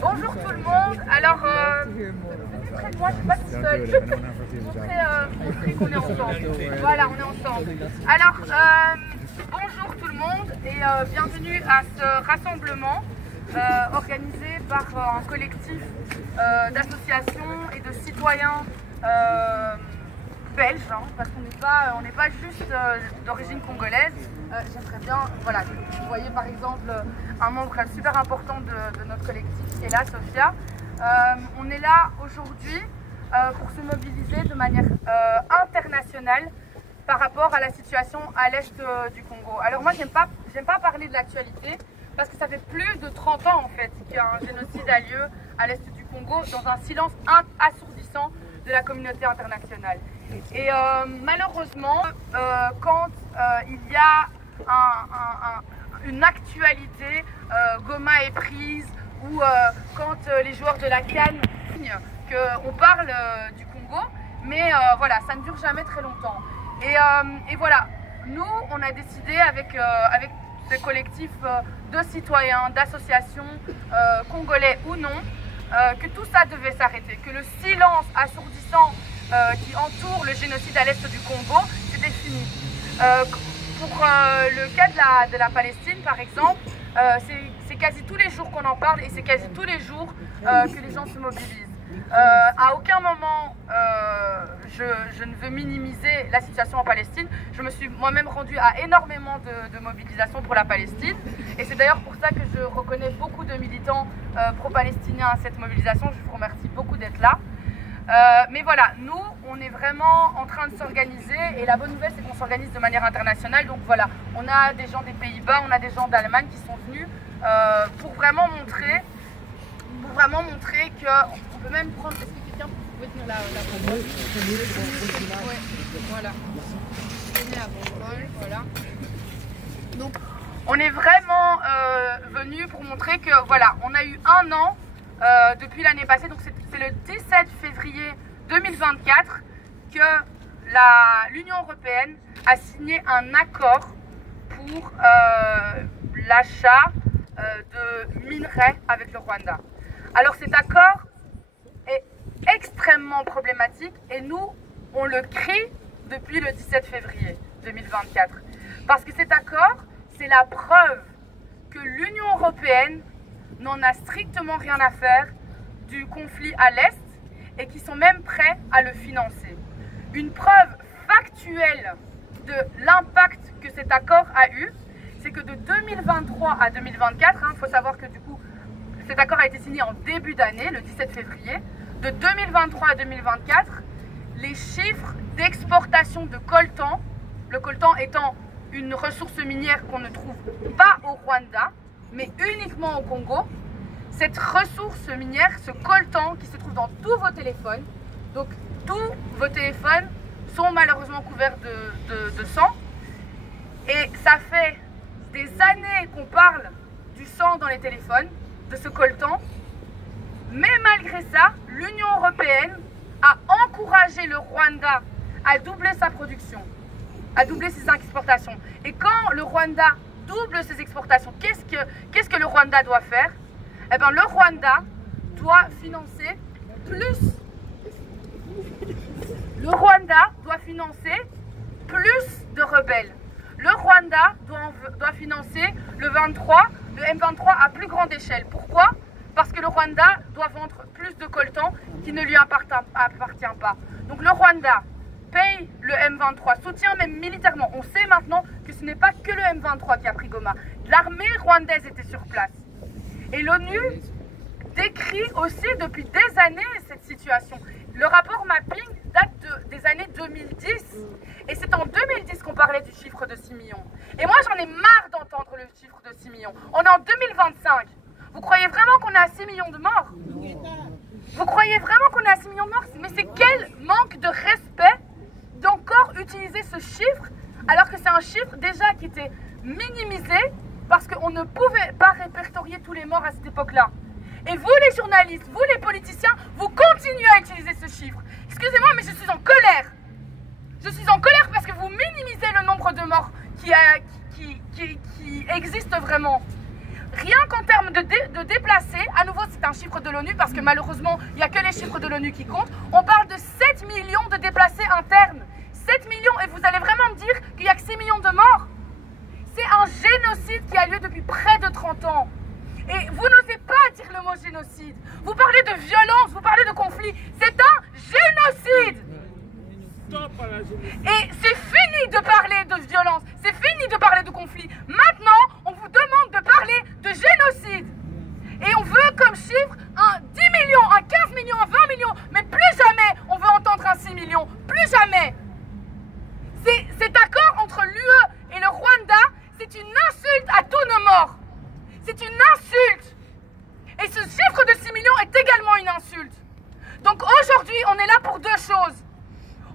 Bonjour tout le monde, alors venez près de moi, je suis pas toute seule, très qu'on est ensemble, voilà on est ensemble. Alors bonjour tout le monde et bienvenue à ce rassemblement organisé par un collectif d'associations et de citoyens belges, hein, parce qu'on n'est pas juste d'origine congolaise. J'aimerais bien, voilà, vous voyez par exemple un membre super important de notre collectif qui est là, Sophia. On est là aujourd'hui pour se mobiliser de manière internationale par rapport à la situation à l'est du Congo. Alors moi j'aime pas parler de l'actualité parce que ça fait plus de 30 ans en fait qu'un génocide a lieu à l'est du Congo dans un silence assourdissant de la communauté internationale. Et malheureusement, quand il y a une actualité, Goma est prise, ou quand les joueurs de la CAN qu'on parle du Congo, mais voilà, ça ne dure jamais très longtemps. Et voilà, nous, on a décidé avec ce collectif de citoyens, d'associations, congolais ou non, que tout ça devait s'arrêter, que le silence assourdissant qui entoure le génocide à l'est du Congo, c'était fini. Pour le cas de la Palestine, par exemple, c'est quasi tous les jours qu'on en parle et c'est quasi tous les jours que les gens se mobilisent. À aucun moment je ne veux minimiser la situation en Palestine. Je me suis moi-même rendue à énormément de mobilisations pour la Palestine et c'est d'ailleurs pour ça que je reconnais beaucoup de militants pro-palestiniens à cette mobilisation. Je vous remercie beaucoup d'être là. Mais voilà, nous, on est vraiment en train de s'organiser et la bonne nouvelle, c'est qu'on s'organise de manière internationale. Donc voilà, on a des gens des Pays-Bas, on a des gens d'Allemagne qui sont venus pour vraiment montrer qu'on peut même prendre... Est-ce que quelqu'un peut tenir la parole? Ouais, voilà. Tenez la parole, voilà. Donc, on est vraiment venus pour montrer que voilà, on a eu un an depuis l'année passée, donc c'est le 17 février 2024 que l'Union européenne a signé un accord pour l'achat de minerais avec le Rwanda. Alors cet accord est extrêmement problématique et nous, on le crie depuis le 17 février 2024. Parce que cet accord, c'est la preuve que l'Union européenne n'en a strictement rien à faire du conflit à l'Est et qui sont même prêts à le financer. Une preuve factuelle de l'impact que cet accord a eu, c'est que de 2023 à 2024, il faut savoir que du coup, cet accord a été signé en début d'année, le 17 février, de 2023 à 2024, les chiffres d'exportation de coltan, le coltan étant une ressource minière qu'on ne trouve pas au Rwanda, mais uniquement au Congo, cette ressource minière, ce coltan qui se trouve dans tous vos téléphones, donc tous vos téléphones sont malheureusement couverts de sang, et ça fait des années qu'on parle du sang dans les téléphones, de ce coltan, mais malgré ça, l'Union européenne a encouragé le Rwanda à doubler sa production, à doubler ses exportations. Et quand le Rwanda double ses exportations, qu'est-ce que le Rwanda doit faire? Eh bien, le Rwanda doit financer plus. Le Rwanda doit financer plus de rebelles. Le Rwanda doit financer le M23 à plus grande échelle. Pourquoi? Parce que le Rwanda doit vendre plus de coltan qui ne lui appartient pas. Donc le Rwanda paye le M23, soutient même militairement. On sait maintenant que ce n'est pas que le M23 qui a pris Goma. L'armée rwandaise était sur place. Et l'ONU décrit aussi depuis des années cette situation. Le rapport mapping date des années 2010. Et c'est en 2010 qu'on parlait du chiffre de 6 millions. Et moi, j'en ai marre d'entendre le chiffre de 6 millions. On est en 2025. Vous croyez vraiment qu'on est à 6 millions de morts? Vous croyez vraiment qu'on est à 6 millions de morts? Mais c'est quel manque de respect d'encore utiliser ce chiffre, alors que c'est un chiffre déjà qui était minimisé parce qu'on ne pouvait pas répertorier tous les morts à cette époque-là. Et vous les journalistes, vous les politiciens, vous continuez à utiliser ce chiffre. Excusez-moi, mais je suis en colère. Je suis en colère parce que vous minimisez le nombre de morts qui existe vraiment. Rien qu'en termes de déplacés, à nouveau c'est un chiffre de l'ONU parce que malheureusement il n'y a que les chiffres de l'ONU qui comptent, on parle de 7 millions de déplacés internes. 7 millions, et vous allez vraiment me dire qu'il n'y a que 6 millions de morts? C'est un génocide qui a lieu depuis près de 30 ans. Et vous n'osez pas dire le mot génocide. Vous parlez de violence, vous parlez de conflit. C'est un génocide. Et c'est fini de parler de violence, c'est fini de parler de conflit. Maintenant, on vous demande de parler de génocide. Et on veut comme chiffre un 10 millions, un 15 millions, un 20 millions. Mais plus jamais on veut entendre un 6 millions. Plus jamais. Cet accord entre l'UE et le Rwanda, c'est une insulte à tous nos morts. C'est une insulte. Et ce chiffre de 6 millions est également une insulte. Donc aujourd'hui, on est là pour deux choses.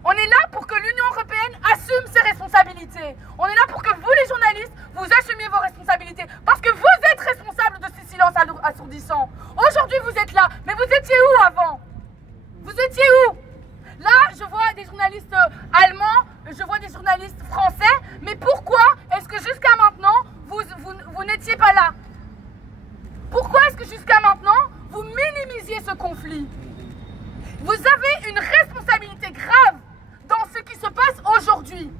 On est là pour que l'Union européenne assume ses responsabilités. On est là pour que vous, les journalistes, vous assumiez vos responsabilités. Parce que vous êtes responsables de ces silences assourdissants. Aujourd'hui, vous êtes là. Mais vous étiez où avant? Vous étiez où? Là, je vois des journalistes allemands, je vois des journalistes français. Mais pourquoi est-ce que jusqu'à maintenant, vous n'étiez pas là? Pourquoi est-ce que jusqu'à maintenant, vous minimisiez ce conflit? Vous avez une responsabilité grave dans ce qui se passe aujourd'hui.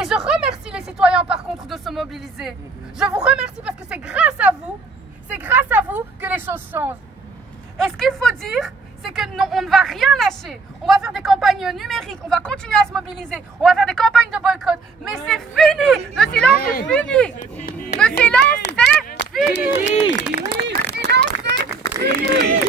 Et je remercie les citoyens par contre de se mobiliser. Je vous remercie parce que c'est grâce à vous que les choses changent. Et ce qu'il faut dire, c'est que non, on ne va rien lâcher. On va faire des campagnes numériques, on va continuer à se mobiliser, on va faire des campagnes de boycott. Mais c'est fini. Le silence est fini. Le silence c'est fini. Le silence c'est fini.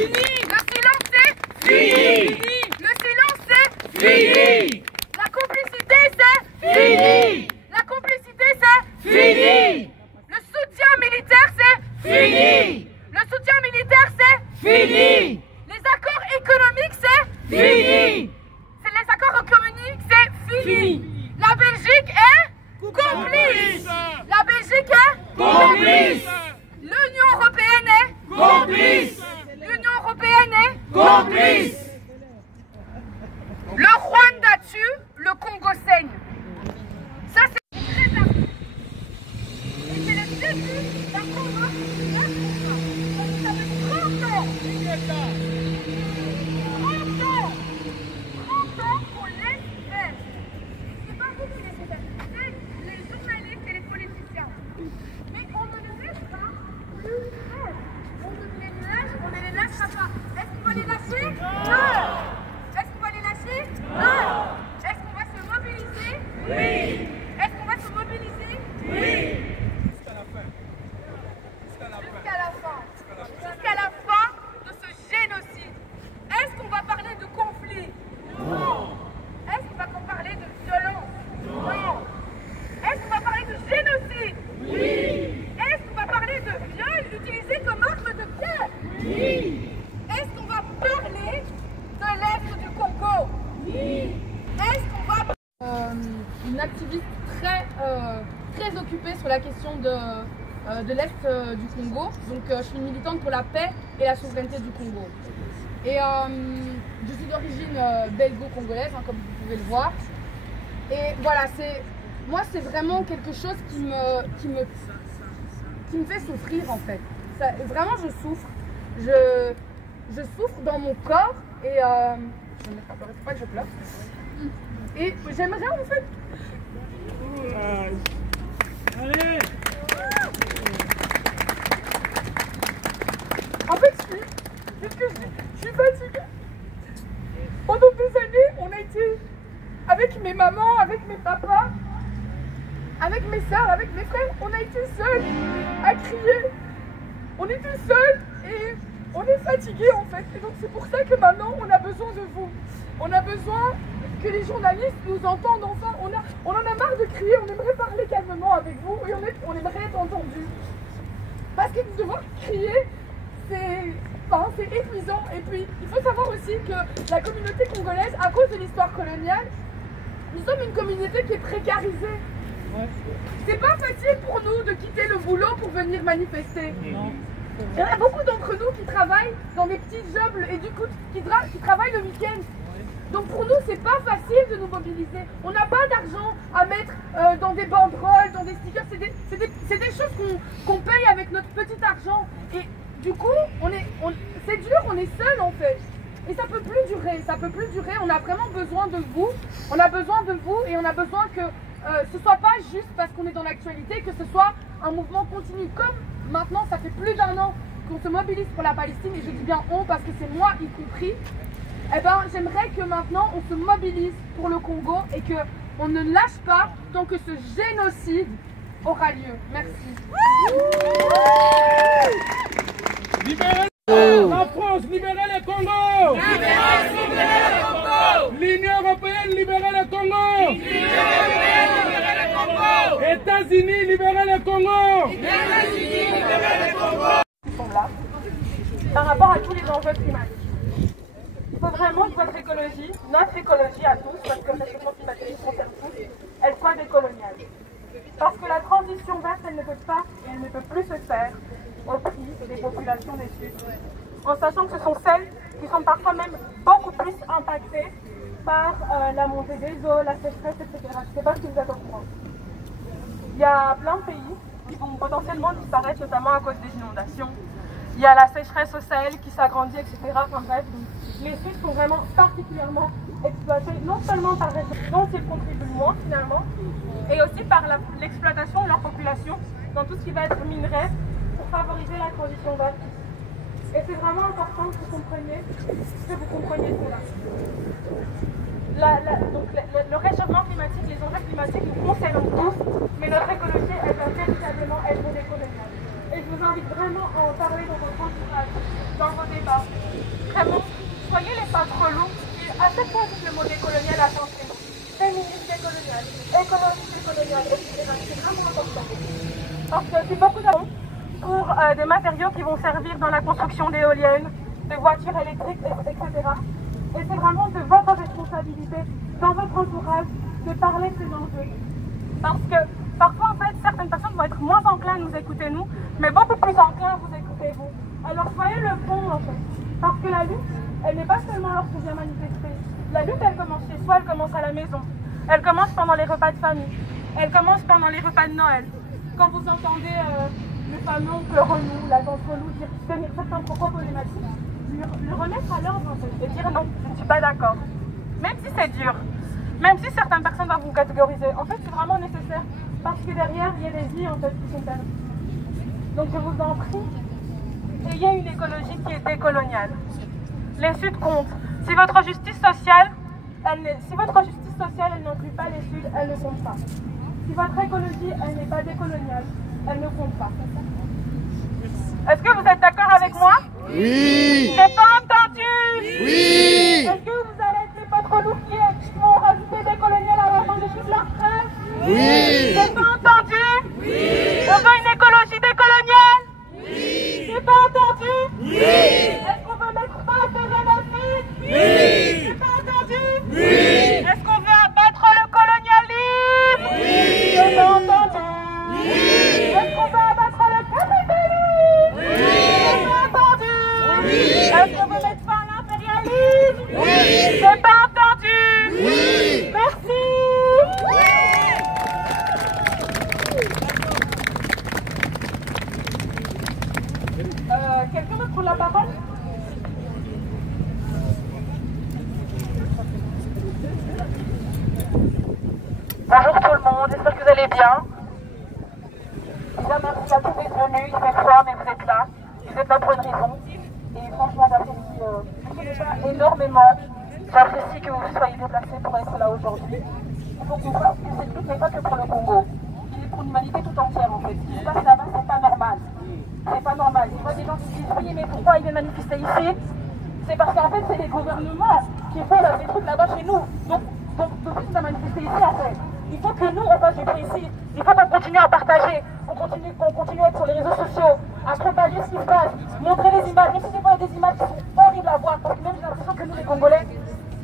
Le silence c'est fini. Le silence c'est fini. La complicité c'est fini. La complicité c'est fini. Le soutien militaire c'est fini. Le soutien militaire c'est fini. Les accords économiques c'est fini. Les accords économiques c'est fini. La Belgique est complice. La Belgique est complice. L'Union européenne est complice. L'Union européenne est complice. Le Rwanda tue, le Congo saigne. Ça c'est très important. Et c'est le début d'un combat. Ça fait 30 ans. 30 ans qu'on laisse faire. C'est pas vous qui laissez faire, c'est les journalistes et les politiciens. Mais on ne le laisse pas plus faire. On ne les lâchera pas. occupée sur la question de l'Est du Congo. Donc je suis une militante pour la paix et la souveraineté du Congo. Et je suis d'origine belgo-congolaise, hein, comme vous pouvez le voir. Et voilà, moi c'est vraiment quelque chose qui me fait souffrir en fait. Vraiment je souffre. Je souffre dans mon corps et je ne me mettrai pas que je pleure. Et j'aimerais en fait. Allez! En fait, je suis fatiguée. Pendant des années, on a été avec mes mamans, avec mes papas, avec mes soeurs, avec mes frères, on a été seuls à crier. On était seuls et on est fatigués en fait. Et donc c'est pour ça que maintenant on a besoin de vous. On a besoin que les journalistes nous entendent enfin. On en a marre de crier, on aimerait parler calmement avec vous et on aimerait être entendus. Parce que devoir crier, c'est épuisant. Et puis il faut savoir aussi que la communauté congolaise, à cause de l'histoire coloniale, nous sommes une communauté qui est précarisée. C'est pas facile pour nous de quitter le boulot pour venir manifester. Non. Il y en a beaucoup d'entre nous qui travaillent dans des petits jobs et du coup qui travaillent le week-end. Donc pour nous, c'est pas facile de nous mobiliser. On n'a pas d'argent à mettre dans des banderoles, dans des stickers. C'est des choses qu'on paye avec notre petit argent. Et du coup, c'est dur, on est seul en fait. Et ça peut plus durer, on a vraiment besoin de vous. On a besoin de vous et on a besoin que ce soit pas juste parce qu'on est dans l'actualité, que ce soit un mouvement continu. Comme maintenant, ça fait plus d'1 an qu'on se mobilise pour la Palestine, et je dis bien on parce que c'est moi y compris. Eh ben, j'aimerais que maintenant on se mobilise pour le Congo et qu'on ne lâche pas tant que ce génocide aura lieu. Merci. Libérez la France, libérez le Congo. Libérez le Congo. L'Union européenne, libérez le Congo. L'Union européenne, libérez le Congo. États-Unis, libérez le Congo. États-Unis, libérez le Congo. Ils sont là par rapport à tous les enjeux climatiques. Il faut vraiment que notre écologie à tous, parce que le réchauffement climatique concerne tous, elle soit décoloniale. Parce que la transition verte, elle ne peut pas et elle ne peut plus se faire au prix des populations des Sud. En sachant que ce sont celles qui sont parfois même beaucoup plus impactées par la montée des eaux, la sécheresse, etc. Je ne sais pas si vous êtes au courant. Il y a plein de pays qui vont potentiellement disparaître, notamment à cause des inondations. Il y a la sécheresse au Sahel qui s'agrandit, etc. Enfin bref, les Suds sont vraiment particulièrement exploités, non seulement par les dont ils contribuent le moins finalement, et aussi par l'exploitation de leur population dans tout ce qui va être minerai pour favoriser la transition verte. Et c'est vraiment important que vous compreniez cela. Donc le réchauffement climatique, les enjeux climatiques nous concernent tous, mais notre écologie, elle va véritablement être décoloniale. Et je vous invite vraiment à en parler dans votre entourage, dans vos débats. Vraiment, soyez les pas trop lourds. À chaque fois que le mot décolonial a changé, féministe décolonial, écologie décoloniale, etc. C'est vraiment important. Parce que c'est beaucoup d'argent pour des matériaux qui vont servir dans la construction d'éoliennes, de voitures électriques, etc. Et c'est vraiment de votre responsabilité, dans votre entourage, de parler de ces enjeux. Parce que parfois, en fait, certaines personnes vont être moins enclins à nous écouter, nous, mais beaucoup plus enclins à vous écouter, vous. Alors soyez le pont, en fait. Parce que la lutte, elle n'est pas seulement lorsqu'on vient manifester. La lutte, elle commence chez soi, elle commence à la maison. Elle commence pendant les repas de famille. Elle commence pendant les repas de Noël. Quand vous entendez le fameux oncle Renou, la tante Renou, tenir certains propos problématiques, le remettre à l'ordre, en fait, et dire non, je ne suis pas d'accord. Même si c'est dur, même si certaines personnes doivent vous catégoriser, en fait, c'est vraiment nécessaire. Parce que derrière, il y a des vies, en fait, qui sont perdues. Donc, je vous en prie, ayez une écologie qui est décoloniale. Les Suds comptent. Si votre justice sociale, elle n'inclut pas les Suds, elle ne compte pas. Si votre écologie, elle n'est pas décoloniale, elle ne compte pas. Est-ce que vous êtes d'accord avec moi? Oui. J'ai pas entendu. Oui. Est-ce que vous allez être les pas trop lourds qui vont rajouter décolonial à la fin de toute leur phrase? Oui. J'ai pas entendu. Oui. On veut une écologie décoloniale? Oui. J'ai pas entendu. Oui. Est-ce qu'on veut mettre fin à ce génocide? Oui. J'ai pas entendu. Oui. Est-ce qu'on veut abattre le colonialisme? Oui. J'ai pas entendu. Oui. Déjà, merci à tous d'être venus, il fait froid, mais vous êtes là. Vous êtes là pour une raison. Et franchement, j'apprécie énormément. J'apprécie que vous soyez déplacés pour être là aujourd'hui. Il faut qu'on voit que cette lutte n'est pas que pour le Congo. Il est pour l'humanité tout entière en fait. Ce qui se passe là-bas, c'est pas normal. C'est pas normal. Je vois des gens qui disent oui, mais pourquoi ils viennent manifester ici? C'est parce qu'en fait, c'est les gouvernements qui font des trucs là-bas chez nous. Donc de plus, on a manifesté ici en fait. Il faut que nous, on fasse du bruit ici. Il faut qu'on continue à partager, qu'on continue à être sur les réseaux sociaux, à propager ce qui se passe, montrer les images, même si des fois il y a des images qui sont horribles à voir, parce que même j'ai l'impression que nous, les Congolais,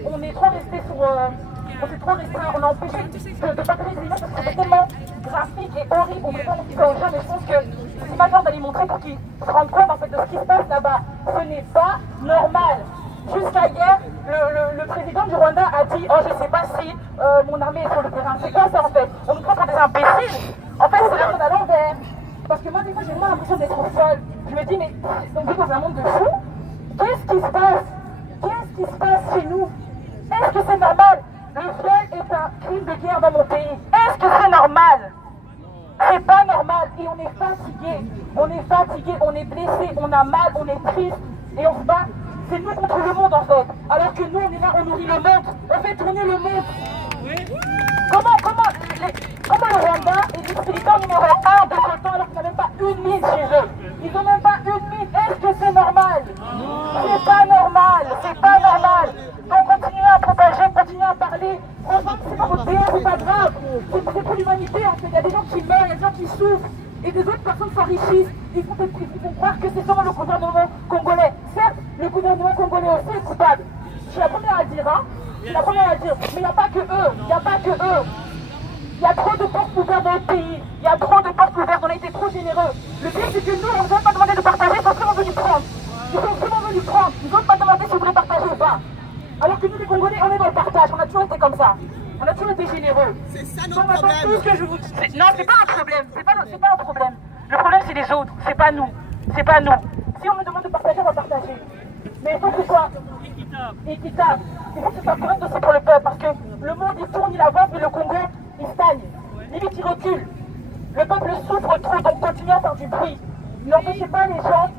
on est trop restés sur... on a empêché de partager des images parce que c'est tellement graphique et horrible, on ne peut pas montrer ça aux gens, mais je pense que ces images-là, on va les montrer pour qu'ils se rendent compte en fait de ce qui se passe là-bas. Ce n'est pas normal. Jusqu'à hier, le président du Rwanda a dit « Oh, je ne sais pas si mon armée est sur le terrain. » C'est quoi ça en fait? On nous prend pour des imbéciles. En fait, c'est là qu'on a l'envers. Parce que moi, des fois, j'ai vraiment l'impression d'être folle. Je me dis « Mais on vit dans un monde de fous. Qu'est-ce qui se passe? Qu'est-ce qui se passe chez nous? Est-ce que c'est normal? Le viol est un crime de guerre dans mon pays. Est-ce que c'est normal? C'est pas normal. Et on est fatigué. On est fatigué, on est blessé, on a mal, on est triste. Et on se bat. C'est nous contre le monde en fait. Alors que nous, on est là, on nourrit le monde. On fait tourner le monde. Comment le Rwanda est distributeur numéro 1 de coton alors qu'il n'y a même pas une mine chez eux? Ils n'ont même pas une mine. Est-ce que c'est normal? C'est pas normal. C'est pas normal. Donc continuez à propager, continuez à parler. Franchement, c'est pas votre bien, c'est pas grave. C'est pour l'humanité en fait. Il y a des gens qui meurent, il y a des gens qui souffrent. Et des autres personnes s'enrichissent. Ils font croire que c'est seulement le gouvernement congolais. Certes, le gouvernement congolais aussi est coupable. Je suis la première à dire, hein. Je suis la première à dire. Mais il n'y a pas que eux. Il n'y a pas que eux. Il y a trop de portes ouvertes dans le pays. Il y a trop de portes ouvertes. On a été trop généreux. Le pire, c'est que nous, on ne nous a pas demandé de partager. Ils sont vraiment venus prendre. Ils sont vraiment venus prendre. Ils n'ont pas demandé si vous voulez partager ou pas. Alors que nous, les Congolais, on est dans le partage. On a toujours été comme ça. On a toujours été généreux. C'est ça notre problème. Tout ce que je vous... Non, c'est pas un problème. C'est pas un problème. Le problème, c'est les autres. C'est pas nous. C'est pas nous. Si on nous demande de partager, on va partager. Mais il faut que ce soit équitable. Il faut que ce soit correct aussi pour le peuple. Parce que le monde, il tourne, il avance, mais le Congo, il stagne. Limite, il recule. Le peuple souffre trop, donc continuez à faire du bruit. N'empêchez pas les gens,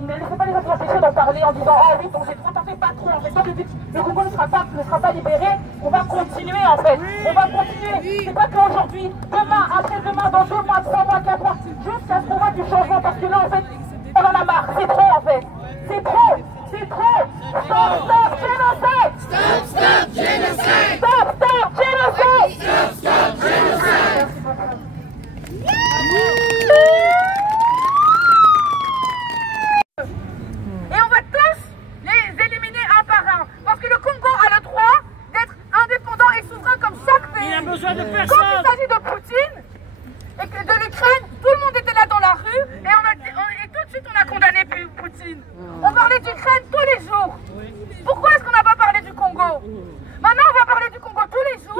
ne laissez pas les gens s'empêcher d'en parler en disant « Ah oui, donc c'est trop, t'en fais pas trop. » En fait, donc le Congo ne sera pas libéré. On va continuer en fait. On va continuer. C'est pas qu'aujourd'hui, demain, après-demain, dans 2 mois, 3 mois, 4 mois, jusqu'à ce qu'on voit du changement. Parce que là, en fait, on en a marre. C'est trop en fait. C'est trop. C'est trop. Stop génocide. Stop génocide. Stop génocide. Stop génocide. Et on va tous les éliminer un par un. Parce que le Congo a le droit d'être indépendant et souverain comme chaque pays. Il a besoin de Quand personne. il s'agit de Poutine et de l'Ukraine, tout le monde était là dans la rue et tout de suite on a condamné Poutine. On parlait d'Ukraine tous les jours. Pourquoi est-ce qu'on n'a pas parlé du Congo? Maintenant on va parler du Congo tous les jours.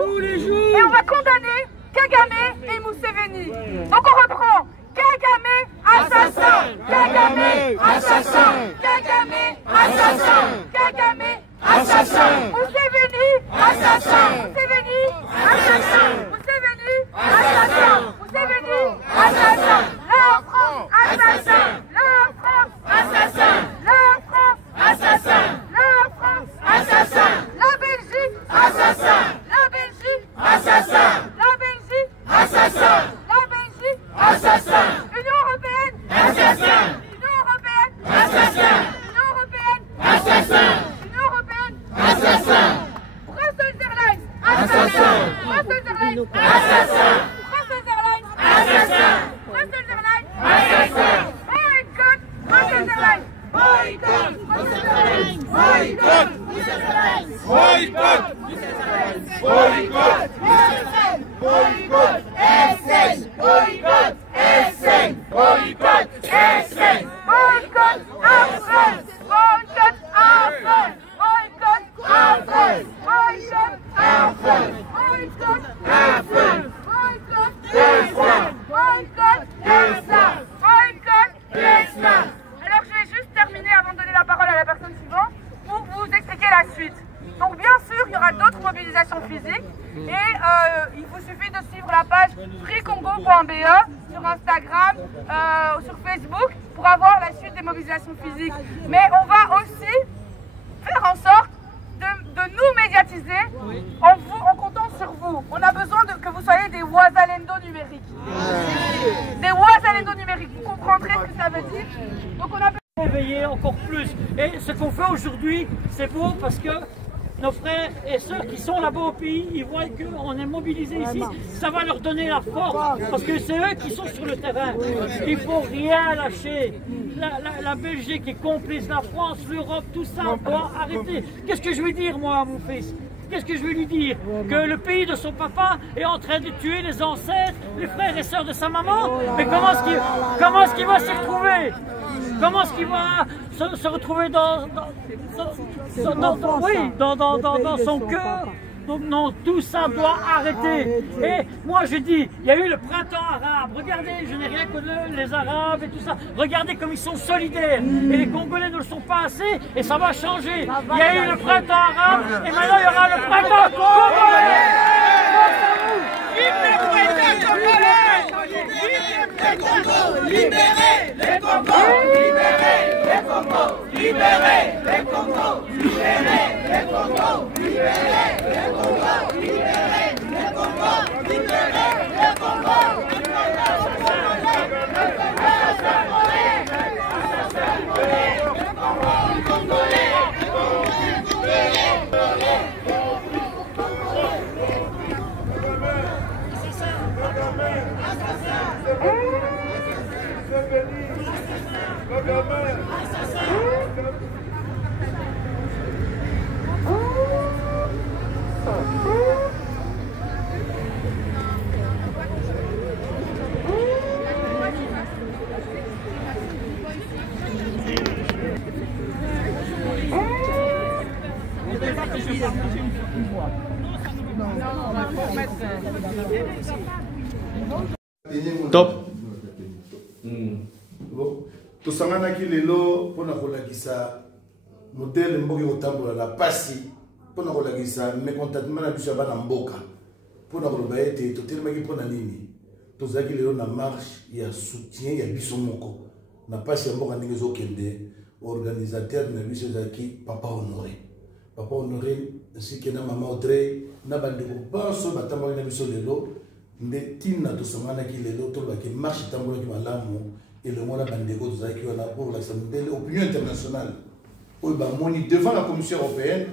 Et on va condamner Kagame et Museveni. Donc on reprend. Kagame, assassin! Kagame, assassin! Kagame, assassin! Kagame, assassin! Museveni, assassin! Museveni, assassin! Museveni, assassin! Museveni, assassin! La France, assassin! La France, assassin! La France, assassin! La France, assassin! La Belgique, assassin! La Belgique, assassin! La Belgique, assassin! La Belgique, assassin! Union européenne, assassin! Union européenne, assassin! Union européenne, assassin! Union européenne, assassin! Brussels Airlines, assassin! Brussels Airlines, assassin! Brussels Airlines, assassin! Brussels Airlines, assassin! Boycott Brussels Airlines! Boycott Brussels Airlines! Boycott Brussels Airlines! Boycott! Boycott! Boycott! SN! Boycott! SN! Boycott! SN! Boycott Afrique! Boycott Afrique! Boycott Afrique! Boycott Afrique! Boycott Afrique! Boycott Afrique! Boycott Afrique! Boycott Afrique! Alors je vais juste terminer avant de donner la parole à la personne suivante pour vous expliquer la suite. Donc bien sûr, il y aura d'autres mobilisations physiques et il vous suffit de suivre la page freecongo.be sur Instagram, sur Facebook, pour avoir la suite des mobilisations physiques. Mais on va aussi faire en sorte de nous médiatiser en comptant sur vous. On a besoin que vous soyez des Ouazalendo numériques. Des Ouazalendo numériques. Vous comprendrez ce que ça veut dire. Donc on a réveiller encore plus. Et ce qu'on fait aujourd'hui, c'est beau parce que nos frères et sœurs qui sont là-bas au pays, ils voient qu'on est mobilisés ici, ça va leur donner la force, parce que c'est eux qui sont sur le terrain. Il ne faut rien lâcher. La Belgique est complice, la France, l'Europe, tout ça doit arrêter. Qu'est-ce que je vais dire, moi, à mon fils? Qu'est-ce que je vais lui dire? Que le pays de son papa est en train de tuer les ancêtres, les frères et sœurs de sa maman? Mais comment est-ce qu'il va s'y retrouver? Comment est-ce qu'il va se retrouver dans son cœur? Donc non, tout ça doit arrêter. Et moi je dis, il y a eu le printemps arabe. Regardez, je n'ai rien contre les Arabes et tout ça. Regardez comme ils sont solidaires. Et les Congolais ne le sont pas assez et ça va changer. Il y a eu le printemps arabe et maintenant il y aura le printemps congolais. Libérez les Congos! Libérez les Congos! Libérez les Congos! Libérez les Congos! Libérez les Congos! Libérez les Congos! Libérez les Congos! Top. Tosanganaki lelo pona kolakisa modèle mboki kotambola la pasi pona kolakisa mécontentement na biso bana mboka pona koloba ete totelemaki pona nini tozalaki lelo na marche ya soutien ya biso moko na pasi ya mboka ndenge ezokende organisateur na biso ezalaki Papa Honoré ainsi que na Mama Audrey na bandeko banso batambaki na biso lelo nde tina tosanganaki lelo tolobaki marche tambolaki malamu et le monde a bandé pour l'opinion internationale. On va monter devant la Commission européenne,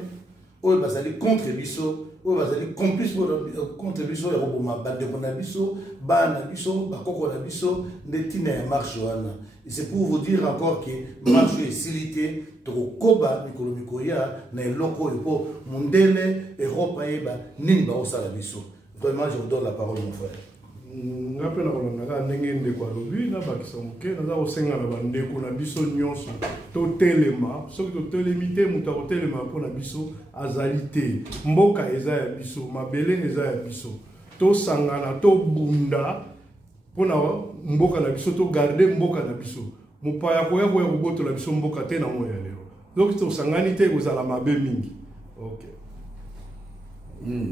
on va aller contre Bisso, on va aller complice contre Bisso, et on va bandé pour Nabisso, Banabisso, Bakoko Nabisso, des tines marche. Et c'est pour vous dire encore que marche est silité, trop koba, Mikolomikoya, n'est loco et pour Mondele, Europe, Nimba au Salabisso. Vraiment, je vous donne la parole, mon frère. Ngape na kolanga ndenge ndeko alobi na bakisa moke naza kosenga na bandeko na biso nyonso totelema soki totelemi te moto akotelema mpona biso azali te mboka eza ya biso mabele eza ya biso tosangana tobunda mpona mboka na biso togarde mboka na biso mopaya koya kobotola biso mboka te na moya lelo soki tosangani te ekozala mabe mingi. Ok.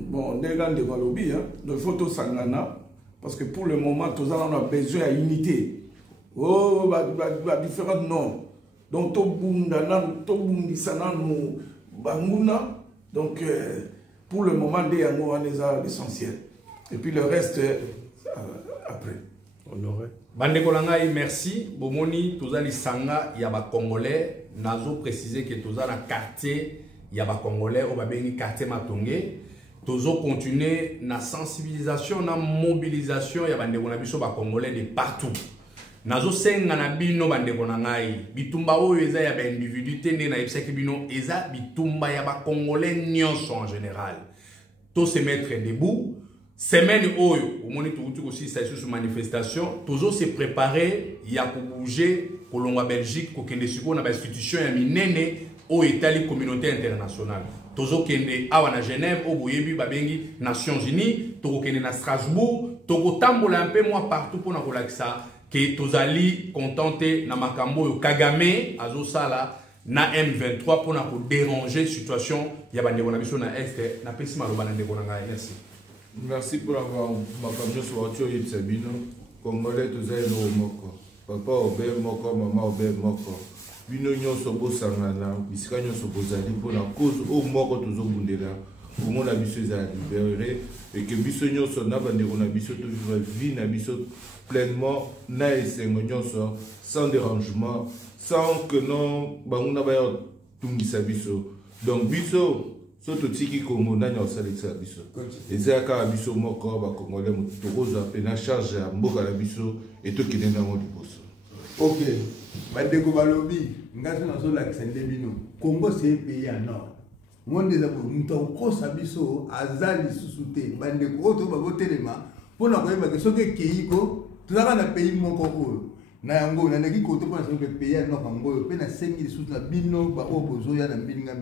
Bon, ndenge ndeko alobi il faut tosangana. Parce que pour le moment, tous on a besoin d'unité. Oh, différents noms. Donc, donc, pour le moment, on est l'essentiel. Et puis le reste, après. Honoré. Bande Kolangai, merci. Bomoni, tous les sanga, il y a des Congolais. Nazo préciser que tous les quartiers, il y a des Congolais, on va bien les quartiers matongé. Toujours continuer la sensibilisation, la mobilisation, il y a des Congolais de partout. Nazo senga na bino bande konangai bitumba oyo eza ya ba individu tende na yebisaki bino eza bitumba ya ba Congolais nyonso en général. To se mettre debout. Semaine oyo, au moment où aussi ça sur manifestation, toujours se préparer, il y a pour bouger, kolonga Belgique, ko kende siko na ba institution ya minene au Italie communauté internationale. Tozo kende awa na Genève au boyebi babengi Nations Unies, toko kende na Strasbourg, toko tambola un peu moi partout pour na kolakisa que tozali contenté na makambo yo Kagame azosala na M23 pour na ko déranger situation ya bandeko na biso na est na pesi maloba na ndeko na ngai. Merci. Merci pour avoir makambo sur voiture et Sabino. Congolais tous les moko. Papa obe moko, maman obe moko. Bino nyonso bosangana, bisika nyonso bozali mpona cause o moko tozobundela. Comment la biso est libérée et que biso nyonso na bandeko na biso to vivre vie na biso pleinement na esengo nyonso sans dérangement, sans que non banguna ba tungisa biso. Donc biso soto tiki Congo na nyosa lekisa biso. Ezaka biso moko ba Congolais motokoza pe na charge ya mboka la biso et to kinena mo liboso. OK. Bandeko balobi ngaso na zo la kisende bino. Congo c'est un pays en nord. Monde des abos mutokosa biso azali susute bandeko oto babotelema pona koyeba ke soke keiko tuzaka na pays moko oyo na yango na ndeki koto pona soke pays ya nord yango pe na 5000 sous na bino ba obozo ya na mbilinga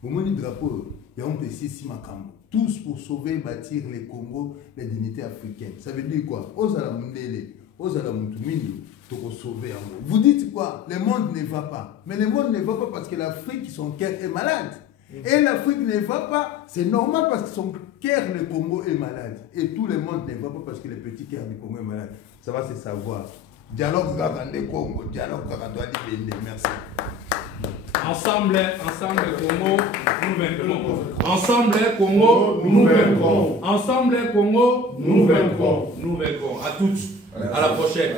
bomoni drapeau ya on peut sisi makambo tous pour sauver bâtir le Congo la dignité africaine. Ça veut dire quoi? Ozala mundele ozala mutumini pour sauver yango. Vous dites quoi? Le monde ne va pas, mais le monde ne va pas parce que l'Afrique son cœur est malade. Et l'Afrique ne va pas, c'est normal parce que son cœur, le Congo, est malade. Et tout le monde ne va pas parce que le petit cœur du Congo est malade. Ça va se savoir. Dialogue Gagande Congo, dialogue Gagande Bende. Merci. Ensemble, Congo, nous vaincrons. Ensemble, Congo, nous vaincrons. Ensemble, Congo, nous vaincrons. Nous vaincrons. À toutes. À la prochaine.